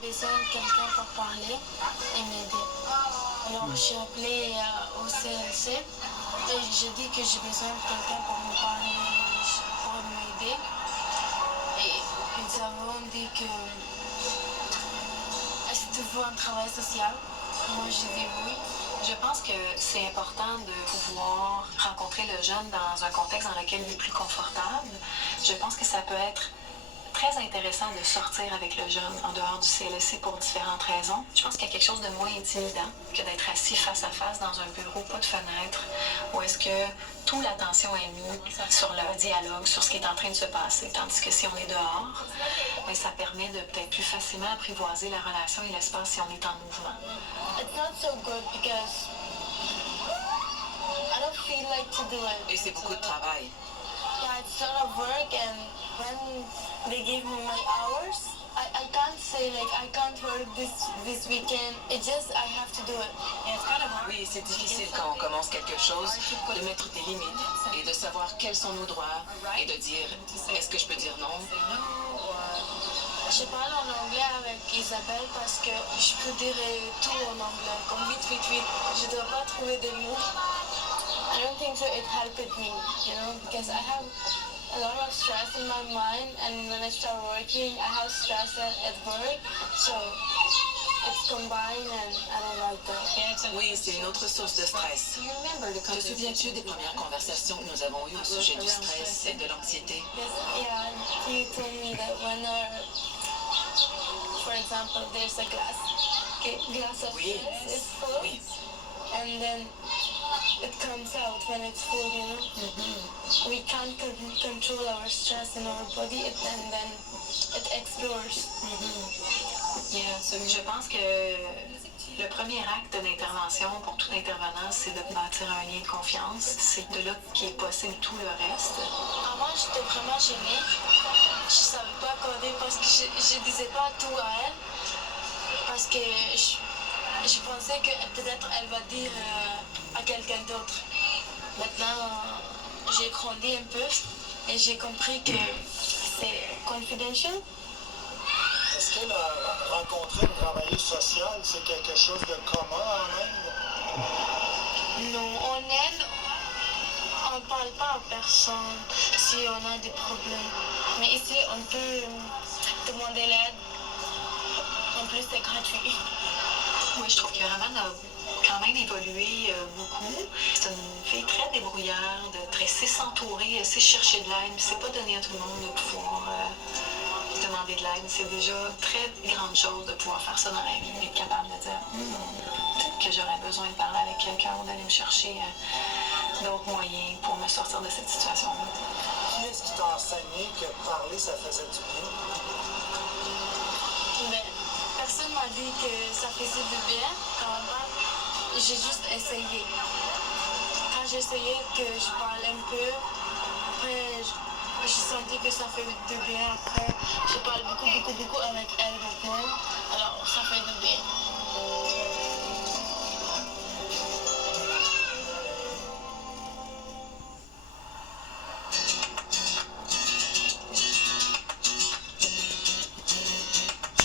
besoin de quelqu'un pour parler et m'aider. Alors, je suis appelée au CLC et j'ai dit que j'ai besoin de quelqu'un pour me parler, pour m'aider. Et ils avons dit que est-ce que tu veux un travail social? Moi, j'ai dit oui. Je pense que c'est important de pouvoir rencontrer le jeune dans un contexte dans lequel il est plus confortable. Je pense que ça peut être très intéressant de sortir avec le jeune en dehors du CLSC pour différentes raisons. Je pense qu'il y a quelque chose de moins intimidant que d'être assis face à face dans un bureau, pas de fenêtre, où est-ce que toute l'attention est mise sur le dialogue, sur ce qui est en train de se passer. Tandis que si on est dehors, bien, ça permet de peut-être plus facilement apprivoiser la relation et l'espace si on est en mouvement. It's not so good because I don't feel like to do it. Et c'est beaucoup de travail. Yeah, it's a lot of work, and when they give me my hours, I can't say like I can't work this weekend. It just I have to do it. Oui, c'est difficile quand on commence quelque chose de mettre des limites et de savoir quels sont nos droits et de dire est-ce que je peux dire non? Je parle en anglais avec Isabelle parce que je peux dire tout en anglais, comme vite, vite, vite. Je dois pas trouver des mots. I don't think so it helped me, because I have a lot of stress in my mind, and when I start working, I have stress at work, so it's combined and I don't like that. Oui, c'est une autre source de stress. Te souviens-tu des premières conversations que nous avons eues au sujet du stress et de l'anxiété? Yeah, you told me that when, for example, there's a glass of Oui. stress is full, Oui. and then it comes out when it's full. We can't control our stress in our body, and then it explodes. Je pense que le premier acte d'intervention pour tout intervenant, c'est de bâtir un lien de confiance. C'est de là qu'est possible tout le reste. Avant, j'étais vraiment gênée. Je savais pas coder parce que je disais pas tout à elle. Parce que je pensais que peut-être elle va dire à quelqu'un d'autre. Maintenant, j'ai grandi un peu et j'ai compris que c'est confidential. Est-ce que rencontrer une travailleuse sociale, c'est quelque chose de commun en Inde? Non, en Inde, on ne parle pas à personne si on a des problèmes. Mais ici, on peut demander l'aide. En plus, c'est gratuit. Oui, je trouve que Raman a quand même évolué beaucoup. C'est une fille très débrouillarde, très sait s'entourer, elle sait chercher de l'aide. C'est pas donné à tout le monde de pouvoir demander de l'aide. C'est déjà très grande chose de pouvoir faire ça dans la vie, d'être capable de dire peut-être que j'aurais besoin de parler avec quelqu'un ou d'aller me chercher d'autres moyens pour me sortir de cette situation-là. Qui est-ce qui t'a enseigné que parler, ça faisait du bien? Mais personne m'a dit que ça faisait du bien. Quand même, j'ai juste essayé. Quand j'ai essayé que je parle un peu, après, j'ai senti que ça fait du bien. Après, je parle beaucoup avec elle maintenant. Alors, ça fait du bien.